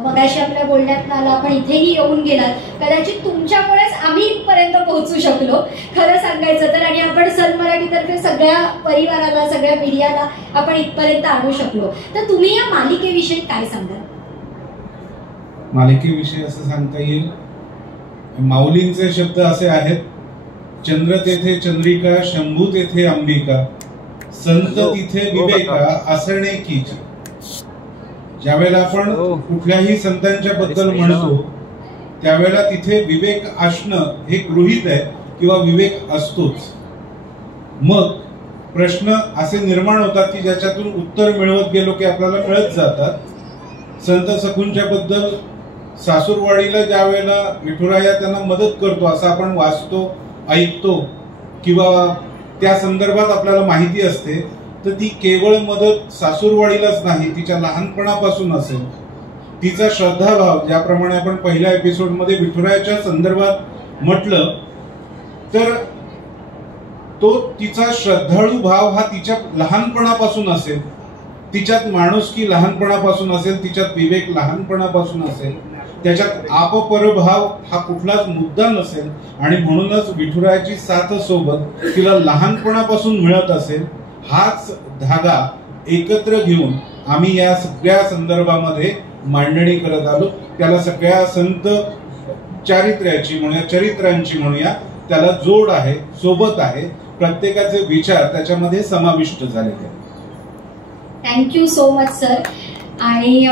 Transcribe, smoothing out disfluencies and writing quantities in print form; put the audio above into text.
मगाशी आपल्या बोलण्यात आलं, आपण इथेही येऊन गेलात, कदाचित तुमच्यामुळेच आम्ही इथपर्यंत पोहोचू शकलो खरं सांगायचं तर, आणि आपण सन मराठीतर्फे सगळ्या परिवाराला, सगळ्या मीडियाला आपण इथपर्यंत आणू शकलो. तर तुम्ही या मालिकेविषयी काय सांगाल? मालिकेविषयी असं सांगता येईल, माऊलींचे शब्द असे आहेत, चंद्र तेथे चंद्रिका, शंभू तेथे अंबिका, संत तिथे विवेका, असणे कीच. ज्यावेळेला आपण कुठल्याही संतांच्या बद्दल म्हणतो त्यावेळेला तिथे विवेक असणं हे गृहीत आहे किंवा विवेक असतोच. मग प्रश्न असे निर्माण होतात की ज्याच्यातून उत्तर मिळवत गेलो की आपल्याला मिळत जातात. संत सखूंच्या बद्दल सासूरवाडीला ज्या वेळेला विठुराया त्यांना मदत करतो असं आपण वाचतो, ऐकतो किंवा त्या संदर्भात आपल्याला माहिती असते, तर ती केवळ मदत सासूरवाडीलाच नाही, तिच्या लहानपणापासून असेल. तिचा श्रद्धाभाव, ज्याप्रमाणे आपण पहिल्या एपिसोडमध्ये विठुरायाच्या संदर्भात म्हटलं, तर तो तिचा श्रद्धाळू भाव हा तिच्या लहानपणापासून असेल, तिच्यात माणुसकी लहानपणापासून असेल, तिच्यात विवेक लहानपणापासून असेल, त्याच्यात आपपरभाव हा कुठलाच मुद्दा नसेल, आणि म्हणूनच विठुरायाची साथ सोबत तिला लहानपणापासून मिळत असेल. हाच धागा एकत्र घेऊन आम्ही या सगळ्या संदर्भामध्ये मांडणी करत आलो. त्याला सगळ्या संत चारित्र्याची म्हणूया, चरित्रांची म्हणूया, त्याला जोड आहे, सोबत आहे, प्रत्येकाचे विचार त्याच्यामध्ये समाविष्ट झालेले आहेत. Thank you so much sir. आणि